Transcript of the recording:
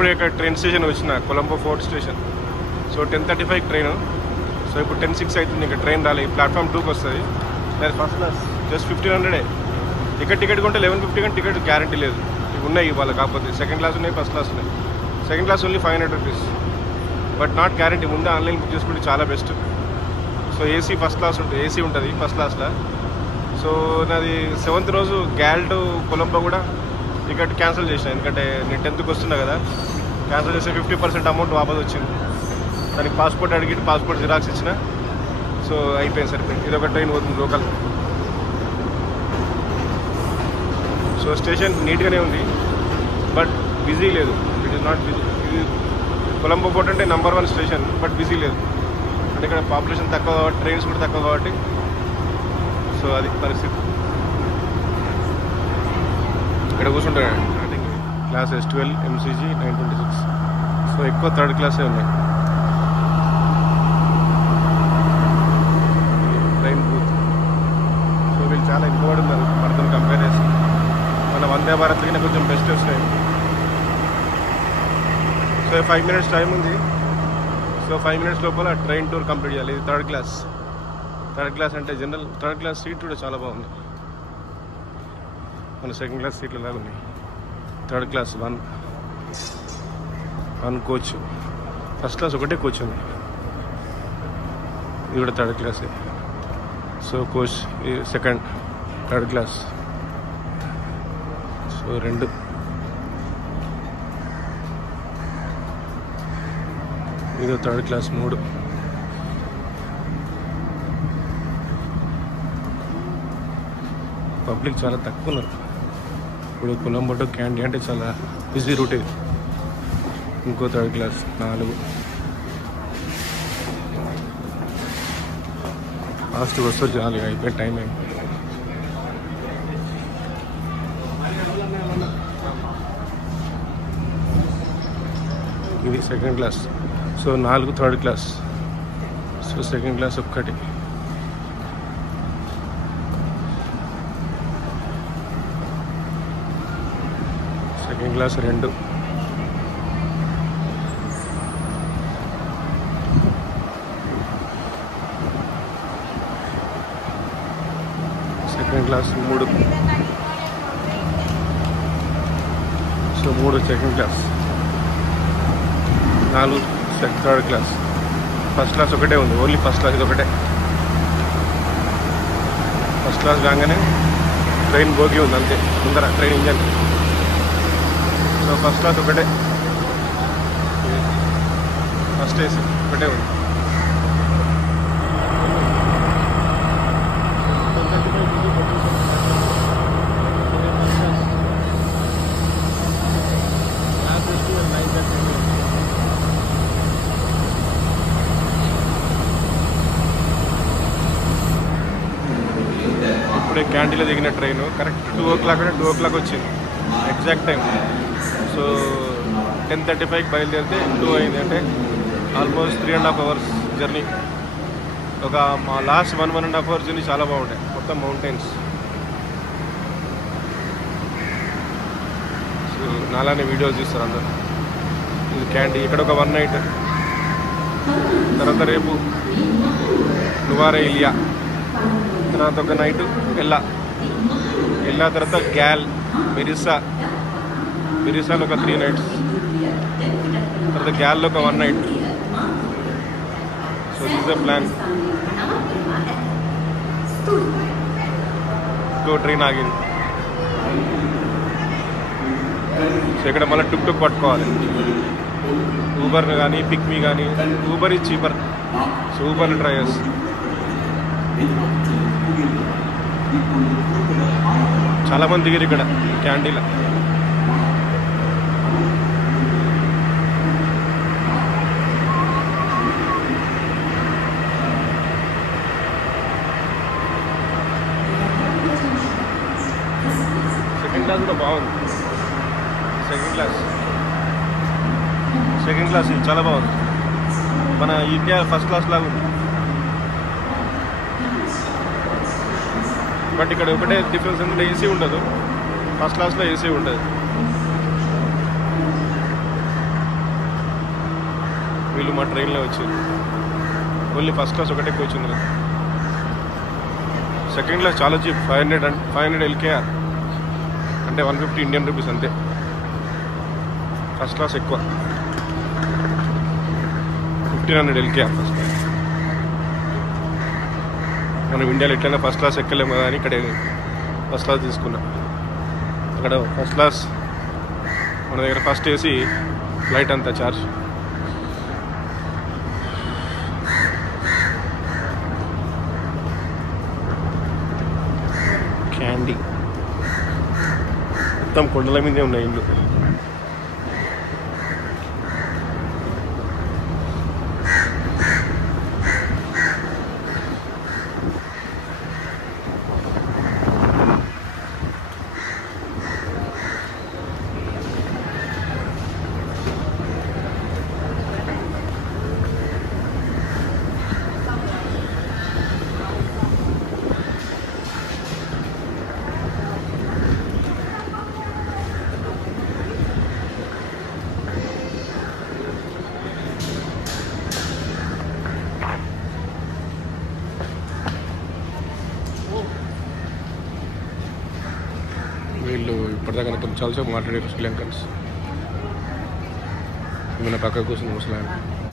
ఇప్పుడే ఇక్కడ train station వచ్చిన Colombo fort station. So 10:35 train. So ఇప్పుడు 10:06 అవుతుంది. ఇంకా ట్రైన్ రాలేదు. ప్లాట్ఫామ్ 2కి వస్తుంది. దాని ఫస్ట్ క్లాస్ జస్ట్ 1500. టికెట్ కొంటే 1150, కానీ టికెట్ గ్యారంటీ లేదు. ఇవి ఉన్నాయి ఇవాళ. కాకపోతే సెకండ్ క్లాస్ ఉన్నాయి, ఫస్ట్ క్లాస్ ఉన్నాయి. Second class only 500 rupees, but not guarantee. ముందే ఆన్లైన్ బుక్ చేసుకుంటే చాలా best. So AC first class ఉంటుంది, ఏసీ ఉంటుంది ఫస్ట్ క్లాస్లో. సో నాది 7th రోజు గ్యాల్ టు కొలంబో కూడా టికెట్ క్యాన్సిల్ చేసిన, ఎందుకంటే నేను 10th వస్తున్నా కదా. క్యాన్సిల్ చేస్తే 50% అమౌంట్ వాపస్ వచ్చింది. దానికి పాస్పోర్ట్ అడిగి పాస్పోర్ట్ జిరాక్స్ ఇచ్చిన. సో అయిపోయింది, సరిపోయింది. ఇది ఒక ట్రైన్ పోతుంది లోకల్. సో స్టేషన్ నీట్గానే ఉంది, బట్ బిజీ లేదు. It is not busy. ఇది కొలంబో పోర్ట్ అంటే నెంబర్ 1 స్టేషన్, బట్ బిజీ లేదు. అంటే ఇక్కడ పాపులేషన్ తక్కువ కాబట్టి, ట్రైన్స్ కూడా తక్కువ కాబట్టి. సో అది పరిస్థితి. ఇక్కడ కూర్చుంటారు. I think class S12 MCG 926. So ఎక్కువ థర్డ్ క్లాసే ఉన్నాయి. Train booth. సో వీళ్ళు చాలా ఎక్కువ ఉన్నారు మనతో కంపేర్ చేసి. మన వందే భారత్కి కొంచెం బెస్ట్ వస్తాయి. సో 5 minutes టైం ఉంది. సో 5 minutes లోపల ట్రైన్ టూర్ కంప్లీట్ చేయాలి. ఇది థర్డ్ క్లాస్. థర్డ్ క్లాస్ అంటే జనరల్. థర్డ్ క్లాస్ సీట్ కూడా చాలా బాగుంది. మన సెకండ్ క్లాస్ సీట్లు లాగా ఉన్నాయి. Third class one coach. First class ఒకటే కోచ్ ఉంది. ఇది కూడా థర్డ్ క్లాసే. So coach second, third class. So 2. ఇది థర్డ్ క్లాస్ 3. పబ్లిక్ చాలా తక్కువ ఉన్నారు. ఇప్పుడు కొలంబో టు క్యాండీ అంటే చాలా బిజీ రూట్ ఇది. ఇంకో థర్డ్ క్లాస్ 4. ఫాస్ట్గా వస్తారు చాలా. అయిపోయి టైం అయింది. ఇది second class. So 4 third class. So second class 1. Second class 2. Second class 3. So 3 second class. 4 third class. First class ఒకటే ఉంది. ఓన్లీ ఫస్ట్ క్లాస్ ఇది ఒకటే. ఫస్ట్ క్లాస్ కాగానే ట్రైన్ బోగి ఉంది అంతే ముందర, train engine. So first class ఒకటే. ఫస్ట్ ఏసీ ఒకటే ఉంది. ఇప్పుడే క్యాంటీన్లో దిగిన ట్రైన్ కరెక్ట్ 2 o'clock అంటే 2 o'clock వచ్చింది ఎగ్జాక్ట్ టైం. సో 10:35కి బయలుదేరితే 2 అయింది. అంటే ఆల్మోస్ట్ 3.5 hours జర్నీ. ఒక మా లాస్ట్ 1.5 hours జర్నీ చాలా బాగుంటాయి. మొత్తం మౌంటైన్స్. సో నాలానే వీడియోస్ తీస్తారు అందరు. ఇది క్యాంటీ. ఇక్కడ ఒక 1 night. తర్వాత రేపు నువారే ఇలియా. తర్వాత ఒక నైట్ ఎల్లా తర్వాత గ్యాల్, మిరిసాలో ఒక 3 nights. తర్వాత గ్యాల్లో ఒక 1 night. So this the plan. ఇంకో ట్రైన్ ఆగింది. సో ఇక్కడ మళ్ళీ టుక్ పట్టుకోవాలి. ఊబర్ కానీ పిక్మీ కానీ. Uber is cheaper. సో ఊబర్ని ట్రై చేస్తాం. చాలా మంది దిగారు ఇక్కడ క్యాంటీన్లో. సెకండ్ క్లాస్ కూడా బాగుంది. సెకండ్ క్లాస్ ఇది చాలా బాగుంది. మన ఇండియా ఫస్ట్ క్లాస్ లాగా ఉంది. బట్ ఇక్కడ ఒకటే డిఫరెన్స్ ఏంటంటే ఏసీ ఉండదు. ఫస్ట్ క్లాస్లో ఏసీ ఉండదు. వీళ్ళు మా ట్రైన్లో వచ్చారు. ఓన్లీ ఫస్ట్ క్లాస్ ఒకటే కోచ్ ఉంది. సెకండ్ క్లాస్ చాలా చీప్, 500 LKR అంటే 150 ఇండియన్ రూపీస్ అంతే. ఫస్ట్ క్లాస్ ఎక్కువ, 1500 LKR ఫస్ట్ క్లాస్. మనం ఇండియాలో ఎట్లయినా ఫస్ట్ క్లాస్ ఎక్కలేము కదా అని ఇక్కడ ఫస్ట్ క్లాస్ తీసుకున్నా. అక్కడ ఫస్ట్ క్లాస్ మన దగ్గర ఫస్ట్ ఏసీ, ఫ్లైట్ అంతా చార్జ్. క్యాండీ మొత్తం కొండల మీదే ఉన్నాయి ఇల్లు. వీళ్ళు ఇప్పటిదాకా నాతో చాలాసేపు మాట్లాడారు శ్రీలంకన్స్. ఏమైనా పక్క కూర్చుని ముసలాయన.